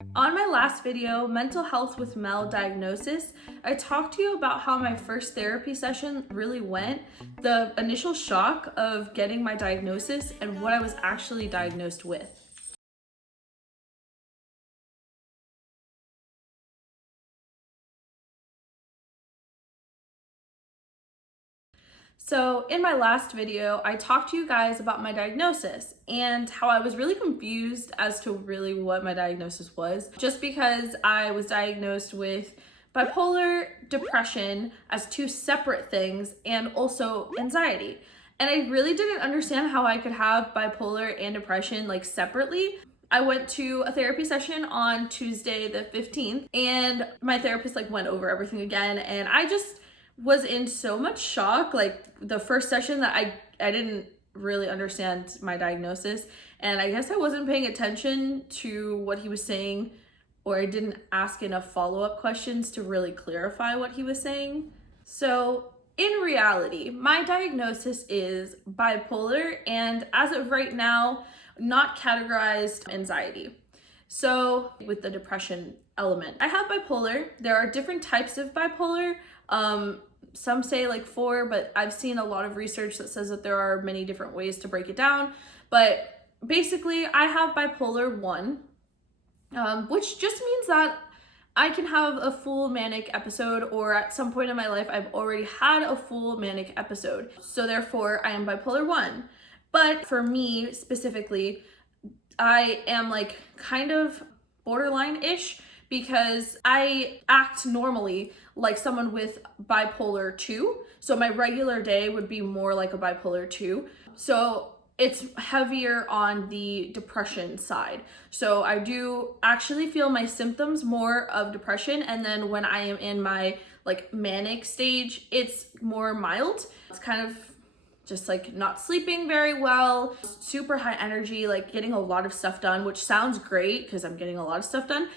On my last video, Mental Health with Mel Diagnosis, I talked to you about how my first therapy session really went, the initial shock of getting my diagnosis, and what I was actually diagnosed with. So in my last video, I talked to you guys about my diagnosis and how I was really confused as to really what my diagnosis was, just because I was diagnosed with bipolar, depression as two separate things, and also anxiety. And I really didn't understand how I could have bipolar and depression like separately. I went to a therapy session on Tuesday the 15th, and my therapist like went over everything again, and I just was in so much shock like the first session that I didn't really understand my diagnosis, and I guess I wasn't paying attention to what he was saying, or I didn't ask enough follow-up questions to really clarify what he was saying. So in reality, my diagnosis is bipolar, and as of right now, not categorized anxiety. So with the depression element, I have bipolar. There are different types of bipolar. Some say like 4, but I've seen a lot of research that says that there are many different ways to break it down. But basically, I have bipolar 1, which just means that I can have a full manic episode, or at some point in my life, I've already had a full manic episode. So therefore, I am bipolar 1. But for me specifically, I am like kind of borderline-ish, because I act normally like someone with bipolar 2. So my regular day would be more like a bipolar 2. So it's heavier on the depression side. So I do actually feel my symptoms more of depression, and then when I am in my like manic stage, it's more mild. It's kind of just like not sleeping very well, super high energy, like getting a lot of stuff done, which sounds great because I'm getting a lot of stuff done.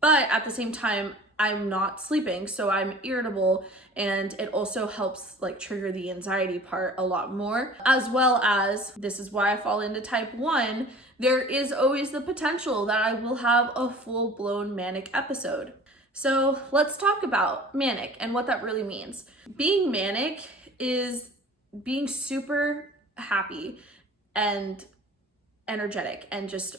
But at the same time, I'm not sleeping, so I'm irritable, and it also helps like trigger the anxiety part a lot more. As well as, this is why I fall into type 1, there is always the potential that I will have a full-blown manic episode. So let's talk about manic and what that really means. Being manic is being super happy and energetic and just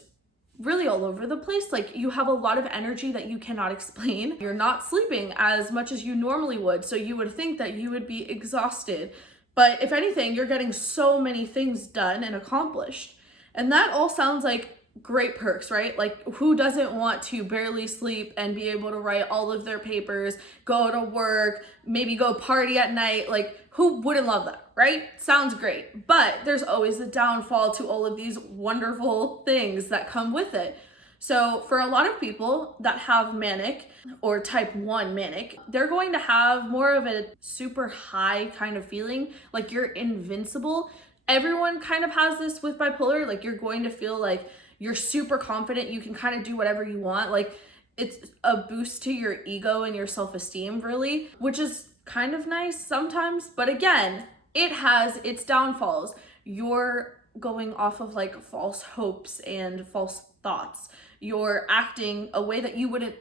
really all over the place. Like, you have a lot of energy that you cannot explain. You're not sleeping as much as you normally would, so you would think that you would be exhausted. But if anything, you're getting so many things done and accomplished. And that all sounds like great perks, right? Like, who doesn't want to barely sleep and be able to write all of their papers, go to work, maybe go party at night? Like, who wouldn't love that, right? Sounds great. But there's always the downfall to all of these wonderful things that come with it. So for a lot of people that have manic or type 1 manic, they're going to have more of a super high kind of feeling, like you're invincible. Everyone kind of has this with bipolar. Like, you're going to feel like you're super confident, you can kind of do whatever you want. Like, it's a boost to your ego and your self-esteem, really, which is kind of nice sometimes. But again, it has its downfalls. You're going off of like false hopes and false thoughts. You're acting a way that you wouldn't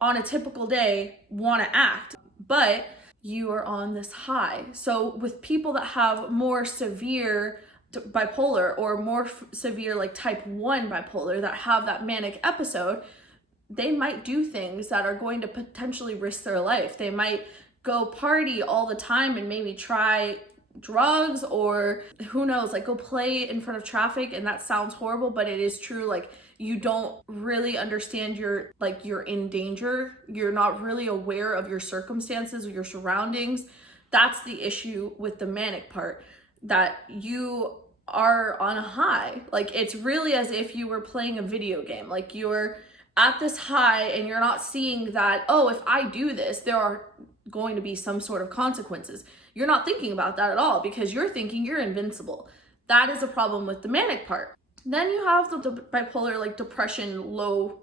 on a typical day want to act, but you are on this high. So with people that have more severe bipolar, or more severe like type 1 bipolar, that have that manic episode, they might do things that are going to potentially risk their life. They might go party all the time and maybe try drugs, or who knows, like go play in front of traffic. And that sounds horrible, but it is true. Like, you don't really understand you're in danger. You're not really aware of your circumstances or your surroundings. That's the issue with the manic part, that you are on a high. Like, it's really as if you were playing a video game. Like, you're at this high and you're not seeing that, oh, if I do this, there are going to be some sort of consequences. You're not thinking about that at all, because you're thinking you're invincible. That is a problem with the manic part. Then you have the bipolar, like depression, low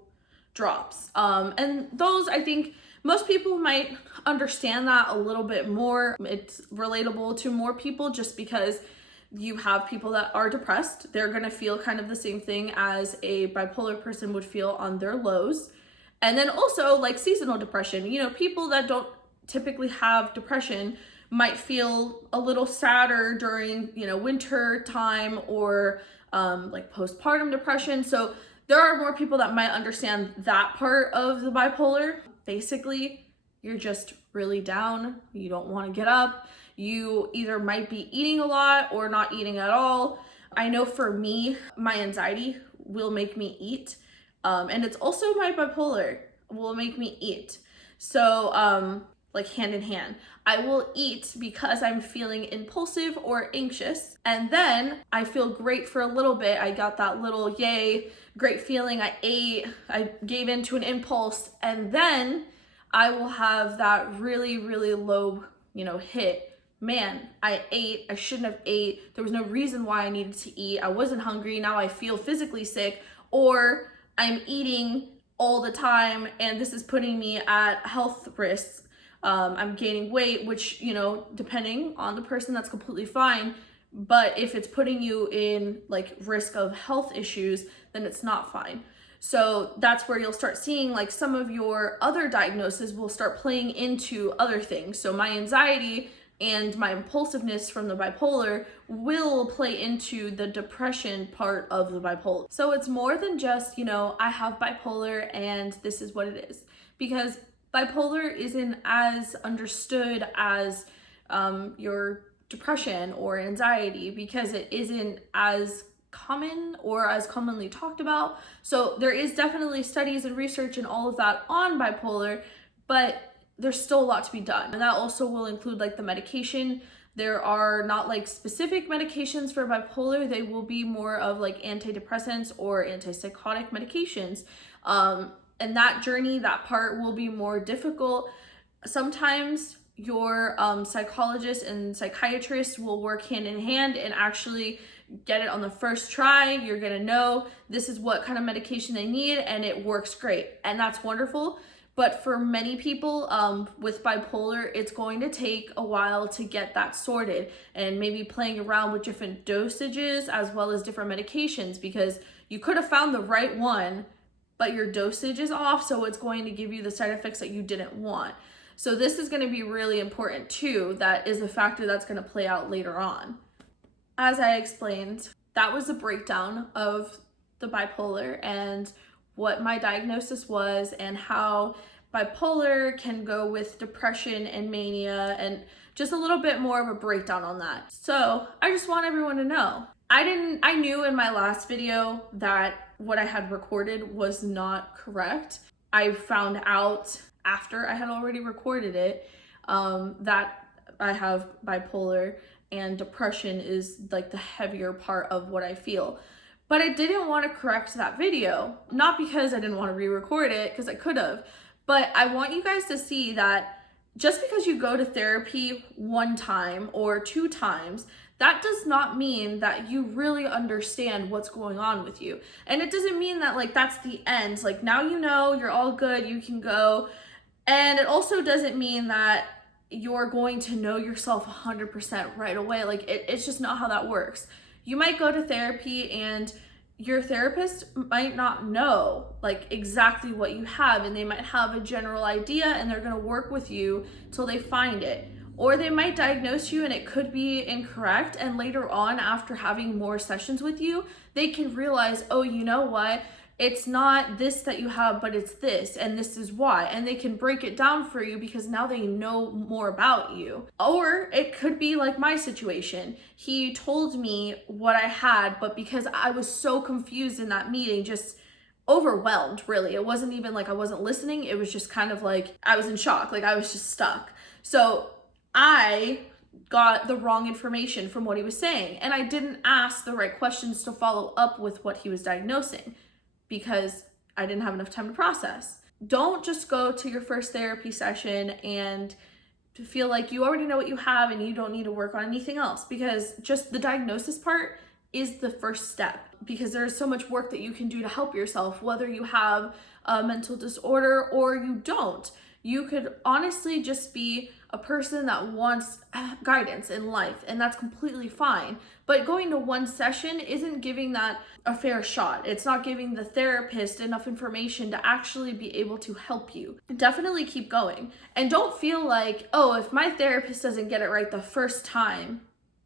drops. And those, I think most people might understand that a little bit more. It's relatable to more people, just because you have people that are depressed. They're gonna feel kind of the same thing as a bipolar person would feel on their lows. And then also like seasonal depression, you know, people that don't typically have depression might feel a little sadder during, you know, winter time or like postpartum depression. So there are more people that might understand that part of the bipolar. Basically, you're just really down. You don't want to get up. You either might be eating a lot or not eating at all. I know for me, my anxiety will make me eat. And it's also my bipolar will make me eat. So, like hand in hand. I will eat because I'm feeling impulsive or anxious. And then I feel great for a little bit. I got that little yay, great feeling. I ate, I gave into an impulse. And then I will have that really, really low, you know, hit. Man, I ate, I shouldn't have ate. There was no reason why I needed to eat. I wasn't hungry. Now I feel physically sick, or I'm eating all the time and this is putting me at health risks. I'm gaining weight, which, you know, depending on the person, that's completely fine. But if it's putting you in like risk of health issues, then it's not fine. So that's where you'll start seeing like some of your other diagnoses will start playing into other things. So my anxiety and my impulsiveness from the bipolar will play into the depression part of the bipolar. So it's more than just, you know, I have bipolar and this is what it is. Because bipolar isn't as understood as your depression or anxiety, because it isn't as common or as commonly talked about. So there is definitely studies and research and all of that on bipolar, but there's still a lot to be done. And that also will include like the medication. There are not like specific medications for bipolar. They will be more of like antidepressants or antipsychotic medications. And that journey, that part will be more difficult. Sometimes your psychologist and psychiatrist will work hand in hand and actually get it on the first try. You're gonna know this is what kind of medication they need and it works great. And that's wonderful. But for many people with bipolar, it's going to take a while to get that sorted, and maybe playing around with different dosages as well as different medications, because you could have found the right one, but your dosage is off, so it's going to give you the side effects that you didn't want. So this is going to be really important too. That is a factor that's going to play out later on. As I explained, that was a breakdown of the bipolar and what my diagnosis was and how bipolar can go with depression and mania, and just a little bit more of a breakdown on that. So I just want everyone to know, I knew in my last video that what I had recorded was not correct. I found out after I had already recorded it that I have bipolar and depression is like the heavier part of what I feel. But I didn't want to correct that video, not because I didn't want to re-record it, because I could have, but I want you guys to see that just because you go to therapy one time or 2 times, that does not mean that you really understand what's going on with you. And it doesn't mean that like that's the end. Like now you know, you're all good, you can go. And it also doesn't mean that you're going to know yourself 100% right away. Like it's just not how that works. You might go to therapy and your therapist might not know like exactly what you have, and they might have a general idea and they're going to work with you till they find it. Or they might diagnose you and it could be incorrect, and later on after having more sessions with you, they can realize, oh, you know what? It's not this that you have, but it's this, and this is why. And they can break it down for you because now they know more about you. Or it could be like my situation. He told me what I had, but because I was so confused in that meeting, just overwhelmed, really. It wasn't even like I wasn't listening. It was just kind of like I was in shock. Like I was just stuck. So I got the wrong information from what he was saying, and I didn't ask the right questions to follow up with what he was diagnosing, because I didn't have enough time to process. Don't just go to your first therapy session and to feel like you already know what you have and you don't need to work on anything else, because just the diagnosis part is the first step, because there's so much work that you can do to help yourself, whether you have a mental disorder or you don't. You could honestly just be a person that wants guidance in life, and that's completely fine. But going to one session isn't giving that a fair shot. It's not giving the therapist enough information to actually be able to help you. Definitely keep going. And don't feel like, oh, if my therapist doesn't get it right the first time,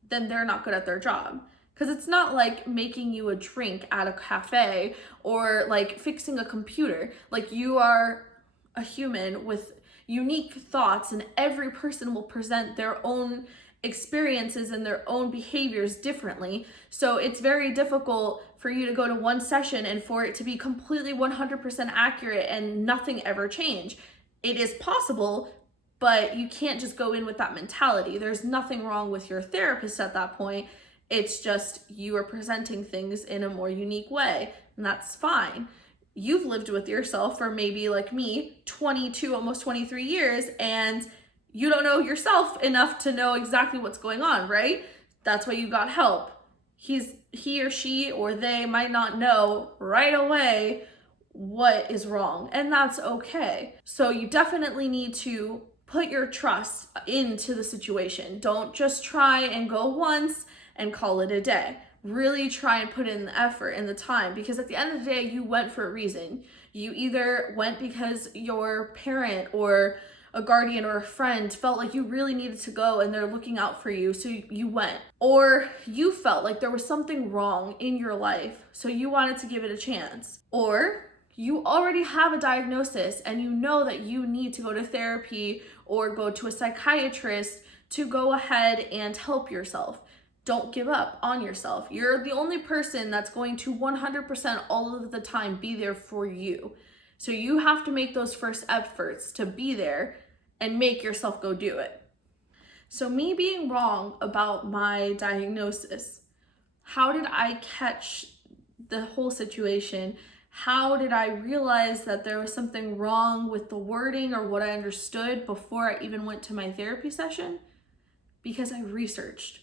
then they're not good at their job. Because it's not like making you a drink at a cafe or like fixing a computer. Like, you are a human with unique thoughts, and every person will present their own experiences and their own behaviors differently. So it's very difficult for you to go to one session and for it to be completely 100% accurate and nothing ever change. It is possible, but you can't just go in with that mentality. There's nothing wrong with your therapist at that point. It's just you are presenting things in a more unique way, and that's fine. You've lived with yourself for maybe, like me, 22, almost 23 years, and you don't know yourself enough to know exactly what's going on, right? That's why you got help. He or she or they might not know right away what is wrong, and that's okay. So you definitely need to put your trust into the situation. Don't just try and go once and call it a day. Really try and put in the effort and the time, because at the end of the day, you went for a reason. You either went because your parent or a guardian or a friend felt like you really needed to go and they're looking out for you, so you went. Or you felt like there was something wrong in your life, so you wanted to give it a chance. Or you already have a diagnosis and you know that you need to go to therapy or go to a psychiatrist to go ahead and help yourself. Don't give up on yourself. You're the only person that's going to 100% all of the time be there for you. So you have to make those first efforts to be there and make yourself go do it. So me being wrong about my diagnosis, how did I catch the whole situation? How did I realize that there was something wrong with the wording or what I understood before I even went to my therapy session? Because I researched.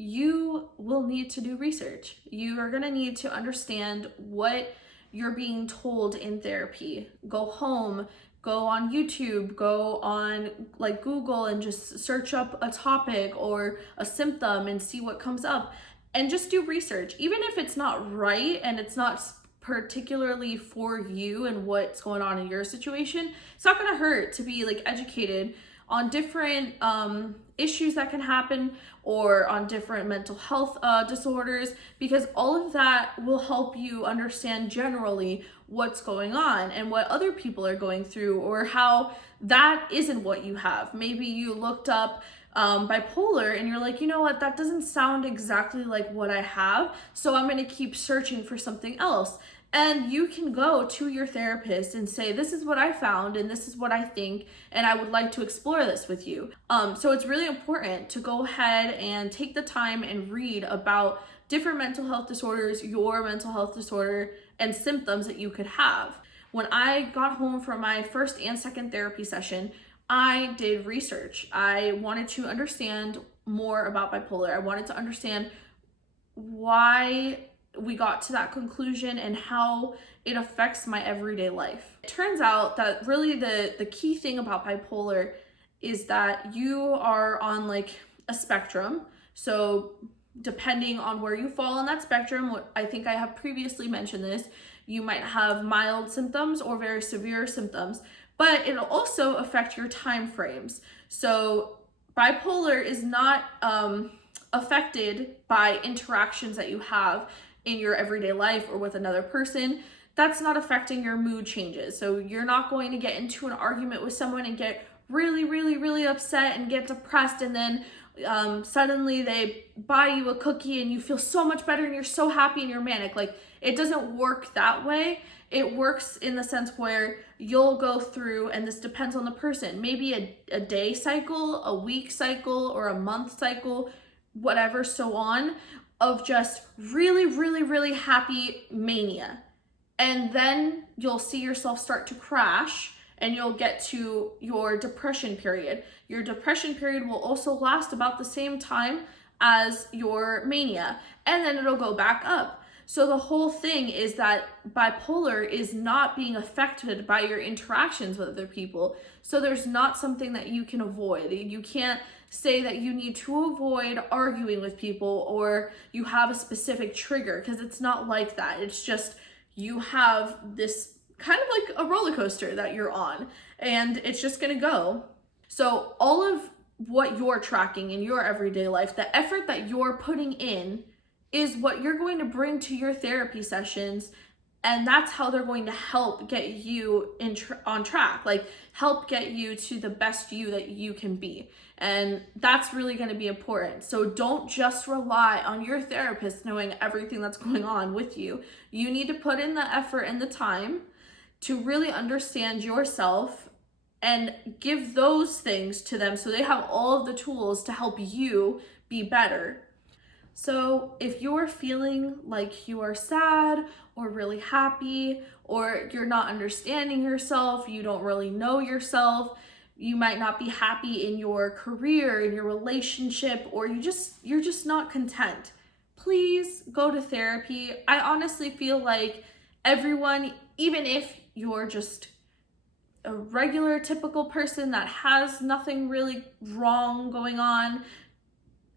You will need to do research. You are going to need to understand what you're being told in therapy. Go home, go on YouTube, go on like Google and just search up a topic or a symptom and see what comes up, and just do research. Even if it's not right and it's not particularly for you and what's going on in your situation, it's not going to hurt to be like educated on different issues that can happen, or on different mental health disorders, because all of that will help you understand generally what's going on and what other people are going through, or how that isn't what you have. Maybe you looked up bipolar and you're like, you know what, that doesn't sound exactly like what I have, so I'm going to keep searching for something else. And you can go to your therapist and say, this is what I found and this is what I think, and I would like to explore this with you. So it's really important to go ahead and take the time and read about different mental health disorders, your mental health disorder, and symptoms that you could have. When I got home from my first and second therapy session, I did research. I wanted to understand more about bipolar. I wanted to understand why we got to that conclusion and how it affects my everyday life. It turns out that really the key thing about bipolar is that you are on like a spectrum. So depending on where you fall on that spectrum, I think I have previously mentioned this, you might have mild symptoms or very severe symptoms, but it'll also affect your time frames. So bipolar is not affected by interactions that you have in your everyday life or with another person. That's not affecting your mood changes. So you're not going to get into an argument with someone and get really, really, really upset and get depressed, and then suddenly they buy you a cookie and you feel so much better and you're so happy and you're manic. Like, it doesn't work that way. It works in the sense where you'll go through, and this depends on the person, maybe a day cycle, a week cycle, or a month cycle, whatever, so on, of just really, really, really happy mania. And then you'll see yourself start to crash and you'll get to your depression period. Your depression period will also last about the same time as your mania, and then it'll go back up. So the whole thing is that bipolar is not being affected by your interactions with other people. So there's not something that you can avoid. You can't say that you need to avoid arguing with people or you have a specific trigger, because it's not like that. It's just you have this kind of like a roller coaster that you're on, and it's just gonna go. So all of what you're tracking in your everyday life, the effort that you're putting in, is what you're going to bring to your therapy sessions, and that's how they're going to help get you on track, like help get you to the best you that you can be. And that's really going to be important. So don't just rely on your therapist knowing everything that's going on with you. You need to put in the effort and the time to really understand yourself and give those things to them so they have all of the tools to help you be better. So if you're feeling like you are sad or really happy, or you're not understanding yourself, you don't really know yourself, you might not be happy in your career, in your relationship, or you're just not content, please go to therapy. I honestly feel like everyone, even if you're just a regular typical person that has nothing really wrong going on,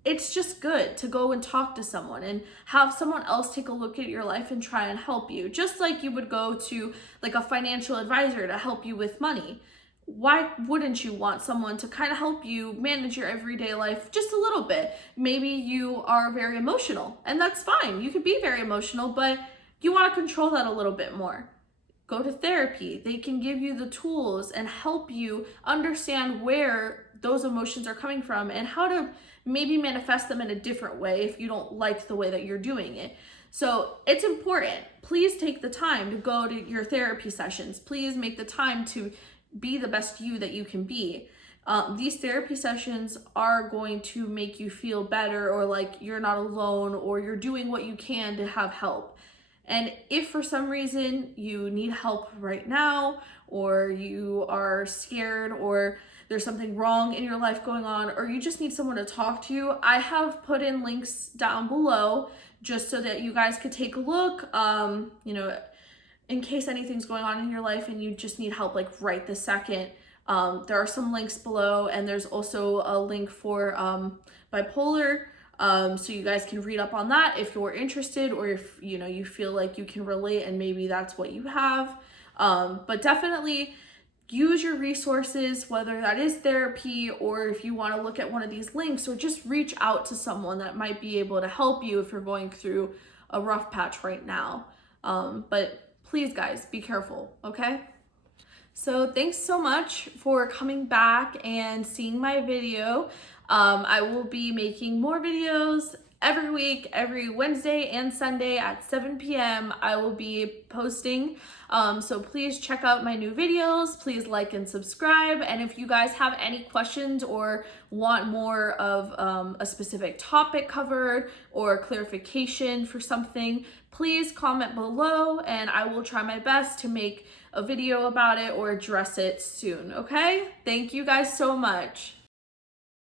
it's just good to go and talk to someone and have someone else take a look at your life and try and help you. Just like you would go to like a financial advisor to help you with money. Why wouldn't you want someone to kind of help you manage your everyday life just a little bit? Maybe you are very emotional, and that's fine. You could be very emotional, but you want to control that a little bit more. Go to therapy. They can give you the tools and help you understand where those emotions are coming from and how to maybe manifest them in a different way if you don't like the way that you're doing it. So it's important. Please take the time to go to your therapy sessions. Please make the time to be the best you that you can be. These therapy sessions are going to make you feel better, or like you're not alone, or you're doing what you can to have help. And if for some reason you need help right now, or you are scared, or there's something wrong in your life going on, or you just need someone to talk to, I have put in links down below just so that you guys could take a look, in case anything's going on in your life and you just need help like right this second. There are some links below, and there's also a link for bipolar. So you guys can read up on that if you're interested, or if you feel like you can relate and maybe that's what you have. But definitely use your resources, whether that is therapy, or if you want to look at one of these links, or just reach out to someone that might be able to help you if you're going through a rough patch right now. But please guys, be careful, okay? So thanks so much for coming back and seeing my video. I will be making more videos every week, every Wednesday and Sunday at 7 p.m. I will be posting. So please check out my new videos. Please like and subscribe. And if you guys have any questions or want more of a specific topic covered or clarification for something, please comment below and I will try my best to make a video about it or address it soon, okay? Thank you guys so much.